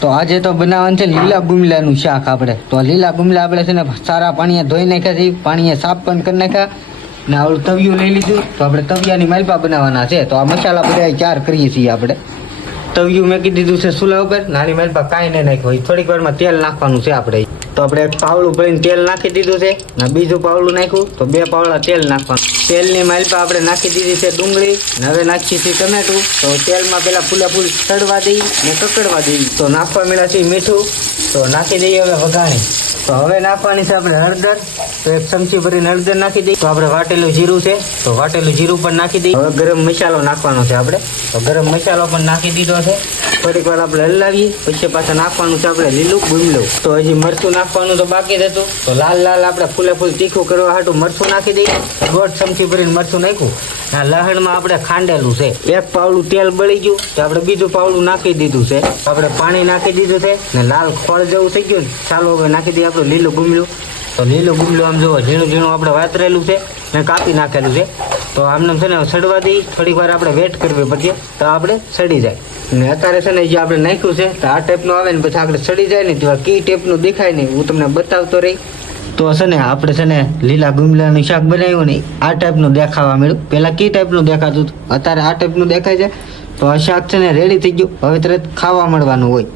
તો આજે તો બનાવવાનું છે લીલા ગુમલાનું શાક આપણે. તો લીલા ગુમલા આપણે છે ને સારા પાણીએ ધોઈ નાખ્યા છે, પાણીએ સાફ પણ કરી નાખ્યા ને આવડું તવિયું લઈ લીધું. તો આપણે તવિયાની માલપા બનાવવાના છે. તો આ મસાલા બધા ચાર કરીએ છીએ આપણે. તવિયું મેકી દીધું છે ચૂલા ઉપર, નાની માલપા કાંઈ નહીં નાખ્યું હોય. થોડીક વારમાં તેલ નાખવાનું છે આપણે. તો આપણે એક પાવડું ભરીને તેલ નાખી દીધું છે ને બીજું પાવડું નાખ્યું તો 2 પાવડા તેલ નાખવાનું. તેલની માલપા આપણે નાખી દીધી છે ડુંગળી ને હવે નાખીએ છીએ ટમેટું. તો તેલમાં પેલા ફૂલ તળવા દઈ ને કકડવા દઈ. તો નાખવા મળ્યા છે મીઠું, તો નાખી દઈએ હવે વઘાણી. તો હવે નાખવાની છે આપણે હળદર. તો 1 ચમચી ભરીને હળદર નાખી દઈએ. તો આપણે વાટેલું જીરું છે, તો વાટેલું જીરું પણ નાખી દઈએ. હવે ગરમ મસાલો નાખવાનો છે આપણે. તો ગરમ મસાલો પણ નાખી દીધો છે. થોડીક વાર આપણે હલાવીએ પછી પાછા નાખવાનું છે આપણે લીલું ગુમલું. તો હજી મરચું નાખવાનું તો બાકી જ હતું. તો લાલ આપણે ફૂલ તીખું કરવા હાટું મરચું નાખી દઈએ. 1/2 ચમચી ભરીને મરચું નાખ્યું. આ લસણમાં આપણે ખાંડેલું છે. 1 પાવડું તેલ બળી ગયું તો આપણે બીજું પાવડું નાખી દીધું છે. આપણે પાણી નાખી દીધું છે ને લાલ ખોળ જેવું થઈ ગયું. ચાલો હવે નાખી દઈએ આપણું લીલું ગુમલું. તો લીલું ગુમલું આમ જુઓ ઝીણું આપણે વાતરેલું છે ને કાપી નાખેલું છે. તો આમને છે ને સડવા દઈ, થોડીક વાર આપણે વેટ કરવી પડશે તો આપણે સડી જાય. ને અત્યારે છે ને જે આપણે નાખ્યું છે તો આ ટાઈપનું આવે ને પછી આપણે સડી જાય ને તો કી ટાઈપનું દેખાય નહીં, હું તમને બતાવતો રહી. તો છે ને આપણે છે ને લીલા ગુમલાનું શાક બનાવ્યું ને આ ટાઈપનું દેખાવા મળ્યું. પહેલાં કી ટાઈપનું દેખાતું હતું, અત્યારે આ ટાઈપનું દેખાય છે. તો આ શાક છે ને રેડી થઈ ગયું. હવે તરત ખાવા મળવાનું હોય.